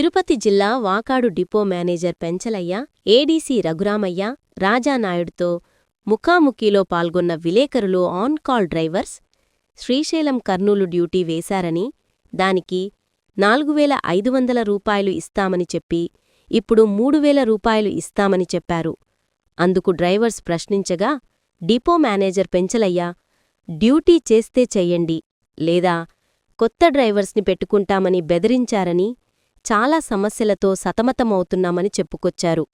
తిరుపతి జిల్లా Vakadu depot manager Penchalaiah ADC Raghuramaiah రాజానాయుడుతో ముఖాముఖిలో పాల్గొన్న విలేకరులు on call drivers Srisailam Kurnool duty వేశారని దానికి నాలుగు వేల ఐదు వందల రూపాయలు ఇస్తామని చెప్పి ఇప్పుడు మూడు వేల రూపాయలు ఇస్తామని చెప్పారు. అందుకు డ్రైవర్స్ ప్రశ్నించగా డిపో మేనేజర్ పెంచలయ్య డ్యూటీ చేస్తే చెయ్యండి లేదా కొత్త డ్రైవర్స్ని పెట్టుకుంటామని బెదిరించారని చాలా సమస్యలతో సతమతమవుతున్నామని చెప్పుకొచ్చారు.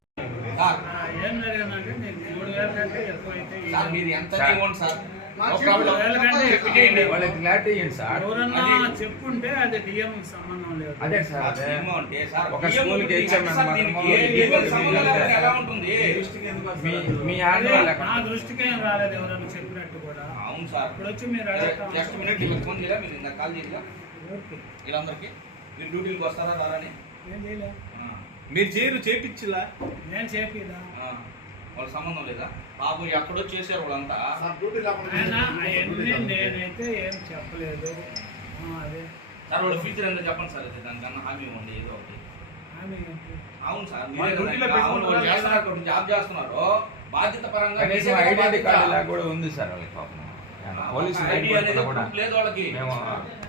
సార్ ఏం జరిగిందంటే నీకు మూడు వేల కంటే ఎక్కువ అయితే ఈ సార్ మీరు ఎంత ఇవ్వండి సార్? మా నో చెప్పు, ప్రాబ్లం. వేల కంటే ఎక్కువ చేయండి. వాళ్ళకి క్లారిటీ ఇవ్వండి సార్. ఎవరన్నా అది- చెప్పుంటే అది డిఎం సంబంధం లేదు. అదే సార్ సార్, అదే. ఏమో అంటే సార్, ఒక బియ్యం స్కూల్కి ఉంటుంది ఇచ్చాం సార్, అన్నమాట. దీనికి మామూలు ఏ బియ్యం లీగల్ సంబంధం బియ్యం లేకుండా లేదు. ఎలా ఉంటుంది? మీ మీ అదే, ఆంధ్ర నా దృష్టికి ఏం రాలేదు ఎవరన్నా చెప్పినట్టు కూడా. అవును సార్. ఇప్పుడు వచ్చి మీరు అడగటం జస్ట్ మినిట్ మీకు ఫోన్ చేయలే మీరు ఇందాక కాల్ చేయలే. వీళ్ళందరికీ. మీరు డ్యూటీకి వస్తారా రారని ఏం చేయలే. ఆ, మీరు చేయరు చేపించలా నేను చేపిదా ఆ. వాళ్ళ సంబంధం లేదా? బాబు ఎక్కడో చేశారు వాళ్ళంతా. ఆయన అవన్నీ నేనైతే ఏం చెప్పలేదు. ఆ, అదే. సార్ వాళ్ళ ఫ్యూచర్ ఏంటో చెప్పండి సార్ అది దానికన్నా హామీ ఇవ్వండి ఏదో ఒకటి. ఆమె ఏంటి? అవును సార్ వాళ్ళ మీరే డ్యూటీలో కదా, అవును, వాళ్ళు పెట్టుకుంటారా చేస్తున్నారు జాబ్ చేస్తున్నారు. బాధ్యత పరంగా కనీసం ఐడెంటిటీ. కార్డు ఇలా కూడా ఉంది సార్ వాళ్ళకి పాపం. పోలీసు ఐడి అనేది కూడా ప్రూఫ్ లేదు వాళ్ళకి. మేము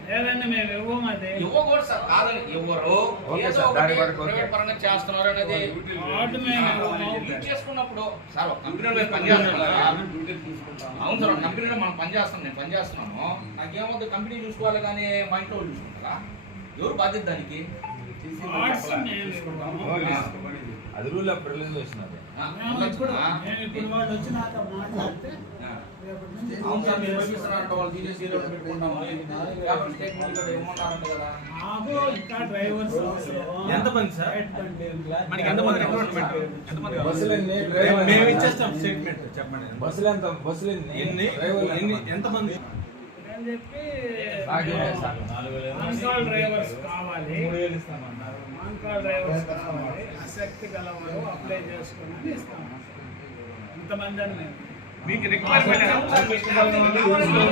లేదండి మేము ఇవ్వము అది ఇవ్వకూడదు సార్ కాదని ఇవ్వరు. ఓకే ఏదో సార్, దాని ఒకటి వరకు ఓకే. ప్రైవేట్ పరంగా చేస్తున్నారు అనేది చేసుకున్నప్పుడు సార్ ఒక కంపెనీలో. అవును సార్ కంపెనీలో మనం పనిచేస్తాం నేను పనిచేస్తున్నాము నాకేమవుతుంది కంపెనీ చూసుకోవాలి కానీ మా ఇంట్లో చూసుకుంటారా? ఎవరు బాధ్యత దానికి? అది రూల్ ఆఫ్ ప్రివిలేజ్ నుంచి అవును సార్. మనకి రిక్రూట్మెంట్ మేము- డ్రైవర్లు? మేము ఇచ్చేస్తాం స్టేట్మెంట్ చెప్పండి. బస్సులు ఎంత బస్సులు ఎన్ని? ఎన్ని? డ్రైవర్లు ఎన్ని? ఎంతమంది? ఎంతమంది అని చెప్పి డ్రైవర్స్ కావాలి. డ్రైవర్స్ కావాలి. ఆసక్తి గలవారు అప్లై చేసుకుని ఇస్తాం ఇంతమంది అని మేము మీకు రిక్వైర్మెంట్ ఉంటది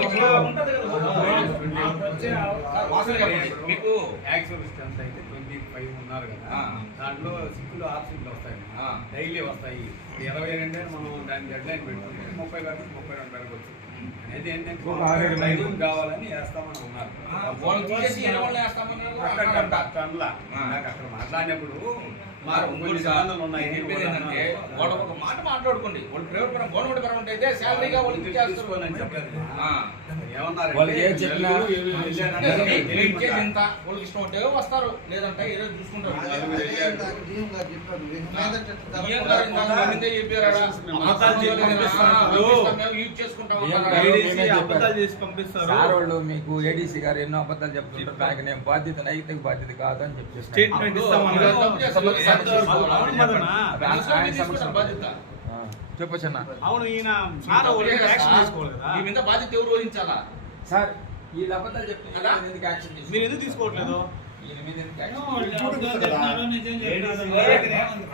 కదా. మాకు అయితే ట్వంటీ ఫైవ్ ఉన్నారు కదా. దాంట్లో సిక్కులు సీట్లు వస్తాయి ఆ. డైలీ వస్తాయి ఇరవై రెండే మనం దాని డెడ్ లైన్ పెట్టుకుంటే ముప్పై వరకు ముప్పై రెండు పెరగచ్చు అయితే ఏంటంటే. కావాలని వేస్తామని ఉన్నారు? అక్కడ మాట్లాడినప్పుడు మాకు నిబంధనలు ఉన్నాయి. నేను చెప్పేది ఏంటంటే వాళ్ళు ఒక మాట మాట్లాడుకోండి. వాళ్ళు ప్రైవేట్ పరం గవర్నమెంట్ పరం అయితే శాలరీగా వాళ్ళు ఇచ్చేస్తారు. చెప్పలేదు ఇచ్చేది వాళ్ళకి ఇష్టం ఉంటే వస్తారు. లేదంటే చూసుకుంటారు. చెప్పి వాళ్ళు మీకు ఏడీసీ గారు ఎన్నో అబద్ధాలు చెప్తుంటారు. దానికి నేను బాధ్యత నైతిక బాధ్యత కాదు అని చెప్పేసి స్టేట్మెంట్ వరకు అవును ఈయన మీద బాధ్యత ఎవరు వహించాలా? సార్ వీళ్ళు అబద్ధాలు చెప్తే అలా? ఎందుకు యాక్షన్ మీరు? ఎందుకు తీసుకోవట్లేదు? వీళ్ళ మీద ఎందుకు ఏమో యాక్షన్ వాళ్ళు అబద్ధాలు చెప్తున్నారు, నిజం చెప్తున్నారు. ఏడీసీ మా దగ్గర ఏముంది?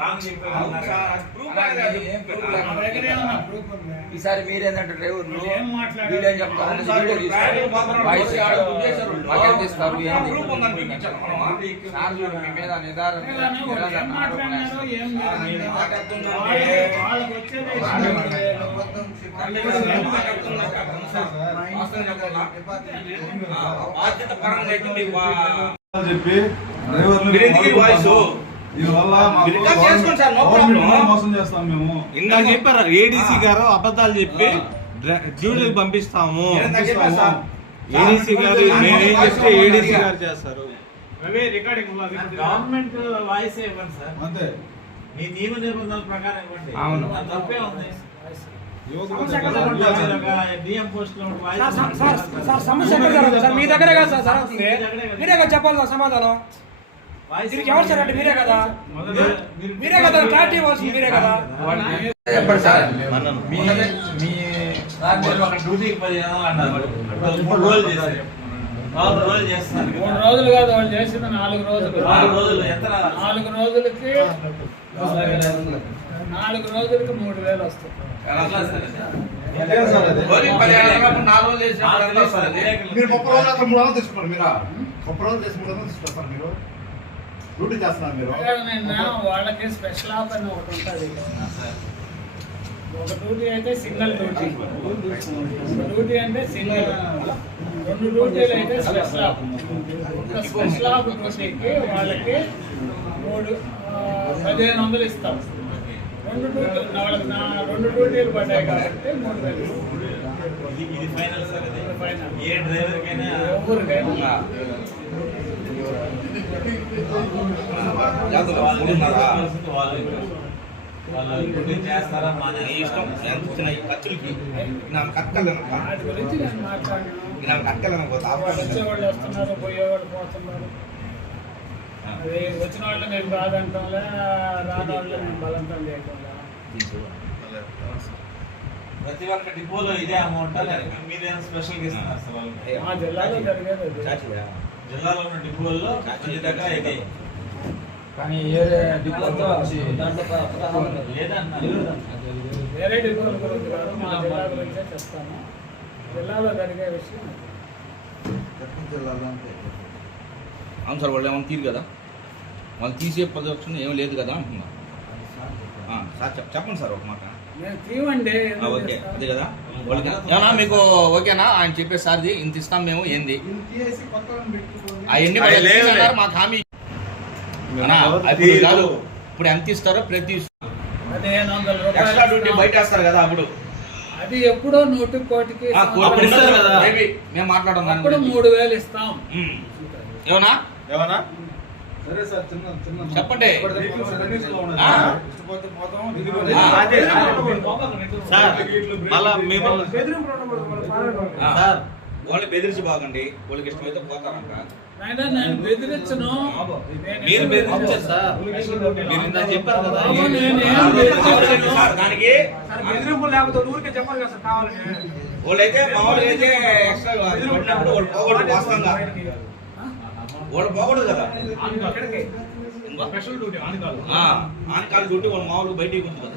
అవును సార్, proof అనేది ఏం proof మా లేకుండా దగ్గర ఏమన్నా proof ఉందా? ఈసారి మీరేందంటే డ్రైవర్లు వీళ్ళు ఏం మాట్లాడారు? వీళ్ళేం చెప్తారు అవును సార్, వీడియో ట్రాక్ తీస్తారు. మాత్రం వాయిస్ రోజు ఆడ బుక్ చేశారు వాళ్ళు. మాకెంత ఇస్తారు ఆ ఏంది? ప్రూఫ్ ఉందని మీకు ఇచ్చారు మనమా? సార్ చూడు మీ మీద నిదానం అలానే వాళ్ళు ఏం నిరాదరణ ఆరోపణ మాట్లాడినారో చేస్తారు. ఏం లేదు. నేను మాట్లాడుతున్నా వాళ్ళకి- అంటే- వాళ్ళకి వచ్చేదే వాళ్ళే ఇష్టం మాట్లాడారు. లేదు. నేను మాట్లాడుతున్నట్టు అర్థం సార్. వాస్తవం చెప్పాలా? ఆ, బాధ్యత పరంగా అయితే మీకు వా- అని చెప్పి మోసం చేస్తాం మేము. ఇందాక చెప్పారు ఏడీసీ గారు అబద్ధాలు చెప్పి డ్యూటీకి పంపిస్తాము. నేను. ఏడీసీ గారు మేమేం చెప్తే ఏడీసీ గారు చేస్తారు. గవర్నమెంట్ వాయిస్ ఇవ్వండి సార్. అంతే. మీ నియమ నిబంధనల ప్రకారం ఇవ్వండి. అవును. తప్పే ఉంది. సమస్య ఎక్కడ జరుగుతుంది సార్ మీ దగ్గరే కదా సార్ జరుగుతుంది మీరే కదా చెప్పాలి సార్ సమాధానం దీనికి ఎవరు సార్ అంటే మీరే కదా మీరే కదా క్లారిటీ ఇవ్వాల్సింది మీరే కదా చెప్పండి సార్ మీ మీ డ్యూటీకి మూడు రోజులు చేశారు నాలుగు రోజులు చేస్తున్నారు మూడు రోజులు కాదు వాళ్ళు చేసింది నాలుగు రోజులు నాలుగు రోజులు ఎంత నాలుగు రోజులకి నాలుగు రోజులకి మూడు వేలు వస్తుంది మీరు ముప్పై రోజులు మూడు ముప్పై రోజులు మూడు మీరు డ్యూటీ చేస్తున్నారు మీరు వాళ్ళకి స్పెషల్ ఆఫ్ అని ఒకటి ఉంటుంది ఒక డ్యూటీ అయితే సింగిల్ డ్యూటీ ఒక డ్యూటీ అంటే సింగిల్ రెండు డ్యూటీలు అయితే స్పెషల్ ఆఫ్ ఒక స్పెషల్ ఆఫ్ డ్యూటీకి వాళ్ళకి మూడు పదిహేను వందలు ఇస్తాం రెండు డ్యూటీ వాళ్ళకి నా రెండు డ్యూటీలు పడ్డాయి కాబట్టి మూడు వేలు ఇది ఫైనల్ సార్ ఫైనల్ ఏ డ్రైవర్ కైనా ఎవరికైనా. చేస్తారా? ఇష్టం. ఎంత ఇచ్చిన ఈ ఖర్చులకి. నాకు మాట్లాడినాను నాకు వస్తున్నారు పోయేవాళ్ళు పోతున్నారు. అది వచ్చిన వాళ్ళు నేను బాధంటాంలే రాని వాళ్ళు నేను బలంతం చేయటంలే. ప్రతి ఒక్క డిపోలో ఇదే అమౌంట్ మీరేమైనా స్పెషల్ ఇస్తున్నారు సార్ వాళ్ళకి? మా జిల్లాలో జరిగేది అది. జిల్లాలో ఉన్న డిపోల్లో ఖచ్చితంగా ఇది. కానీ ఏరే డిపోతో దాంట్లో లేదన్నా. వేరే డిపోల గురించి కాదు మా జిల్లా గురించే చెప్తాను జిల్లాలో జరిగే విషయం అవును సార్ వాళ్ళు ఏమైనా తీరు కదా? వాళ్ళు తీసే ప్రదర్శన ఏం లేదు కదా అంటున్నా. సార్ చెప్ చెప్పండి సార్ ఒక మాట. ఓకే? అదే కదా? వాళ్ళకి ఏమన్నా మీకు ఓకేనా? ఆయన చెప్పే సార్ది ఇంత ఇస్తాం మేము ఏంది? అవన్నీ మాకు హామీ. కాదు. ఇప్పుడు ఎంత ఇస్తారో ప్రతి ఎక్స్ట్రా డ్యూటీ బయట వేస్తారు కదా అప్పుడు. అది ఎప్పుడో నూటి కోటికి మేము మాట్లాడడం. మూడు వేలు ఇస్తాం. ఏమన్నా? ఏమన్నా? సరే సార్ చిన్న చిన్న చెప్పండి. సార్? వాళ్ళు బెదిరించి బాగండి. వాళ్ళకి ఇష్టమైతే పోతారంట. నాయనా, నేను బెదిరించను. నేను మీరు బెదిరించారు సార్. మీరు ఇంత చెప్పారు కదా దానికి లేకపోతే ఊరికే చెప్పాలి కదా సార్ కావాలని. వాళ్ళైతే మామూలుగా అయితే ఎక్స్ట్రా వాళ్ళు వాస్తవంగా. వాళ్ళు పోకూడదు కదా. స్పెషల్ డ్యూటీ ఆన్ కాదు ఆ, ఆన్ కాల్ డ్యూటీ వాళ్ళు మామూలుగా బయటికి ఉంది కదా.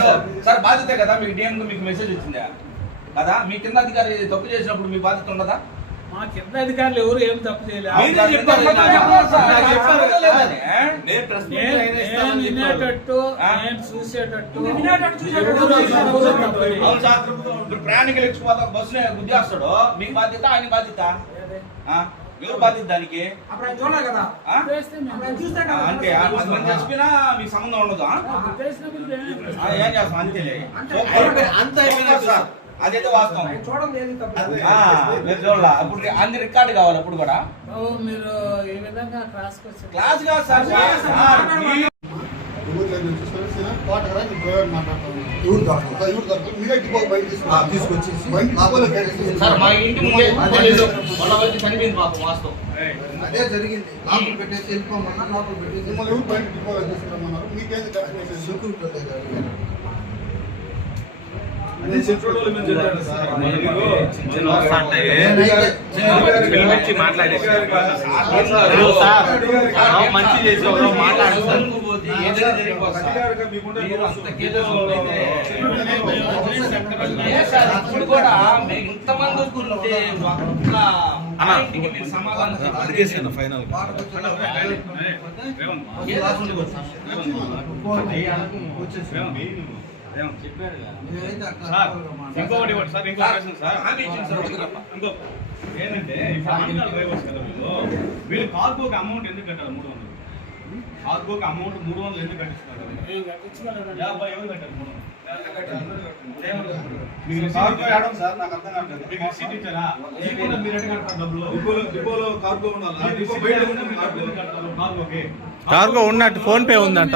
Sir sir. బాధ్యత కదా? మీకు డిఎం మీకు మెసేజ్ వచ్చిందా కదా? మీ కింద అధికారి తప్పు చేసినప్పుడు మీ బాధ్యత ఉండదా? మా కింద అధికారులు ఎవరు ఏం తప్పు లేదని. నేను చూసేటట్టు ప్రయాణికులు ఎక్కిపోతా. బస్సులో గుద్దేస్తాడు మీకు బాధ్యత ఆయన బాధ్యత? ఆ? ఎవరు బాధ్యత దానికి? మంది చచ్చిపోయినా మీకు సంబంధం ఉండదు ఏం చేస్తాం? అంతేలే. అంత. అయిపోయినాక సార్? అదైతే వాస్తవం. మీరు చూడాల? అప్పుడు అన్ని రికార్డు కావాలి అప్పుడు కూడా. ఓ, మీరు ఈ విధంగా క్లాస్కి వచ్చి క్లాస్ కాదు సార్. ఆ, ఈ- సార్ మా ఇంటి ముందే తెలీదు. మొన్న వచ్చి చనిపోయింది పాపం వాస్తవం. అదే జరిగింది. లోపల పెట్టేసి వెళ్ళిపోమన్నా లోపల పెట్టేసి మిమ్మల్ని ఎవరు బయట డిపోలో తీసుకురమ్మన్నారు? మీకేంది పిలిపించి మాట్లాడేసి సార్ మంచి చేసి మాట్లాడు ఇంతమంది ఉంటే. అడిగేసాను ఫైనల్ సార్. ఇంకొకటి సార్ ఇంకో ప్రశ్న. ఇంకో ఏంటంటే ఇప్పుడు ఆంధ్ర డ్రైవర్స్ కదా వీళ్ళు. వీళ్ళు కార్గోకి అమౌంట్ ఎందుకు కట్టాలి మూడు వందలు? కార్గోకి అమౌంట్ మూడు వందలు ఎందుకు కట్టిస్తున్నారు. యాభై ఎవరు కట్టారు మూడు వందలు? కార్గో ఉండాలి? కార్గోకి? కార్గో ఉన్నట్టు ఫోన్ పే ఉందంట.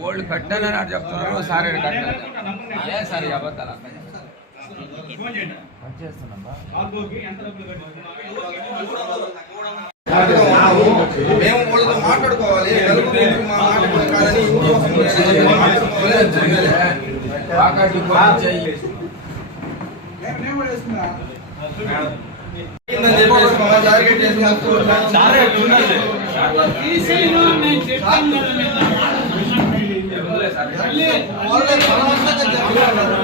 వాళ్ళు కట్టాలని చెప్తున్నారు. సార్ కట్టాలి సార్ అబద్ధాలు ఫోన్ మాట్లాడుకోవాలి నలుగురు ఎందుకు మా మాట కాదని ఊరు వస్తుంది మాట్లాడుకోవాలి అని చెప్పాలి. బాగా డిపో చేయి ఏందని చెప్పేసి మా టార్గెట్ చేసి తీసేయను అని నేను చెప్పాను కదా నిన్న. మళ్ళీ వాళ్ళే బలవంతంగా చెప్తున్నారు.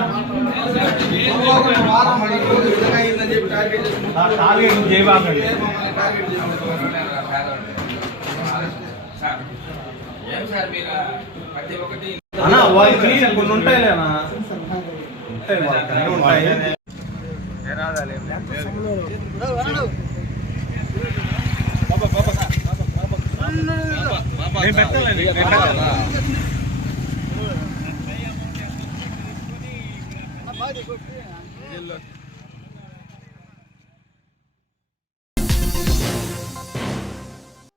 ఒక్కొక్క వారం మరి ఈ రోజు విధంగా అయిందని చెప్పి టార్గెట్ చేసి టార్గెట్ చేయబాకండి మమ్మల్ని టార్గెట్ చేసి సార్ ఏం సార్ మీరు ప్రతి ఒక్కటి అన్నా. వాళ్ళకి కొన్ని ఉంటాయిలేనా ఉంటాయి వాళ్ళకి అన్నీ ఉంటాయి. నేను పెట్టాలండి నేను పెట్టాలి.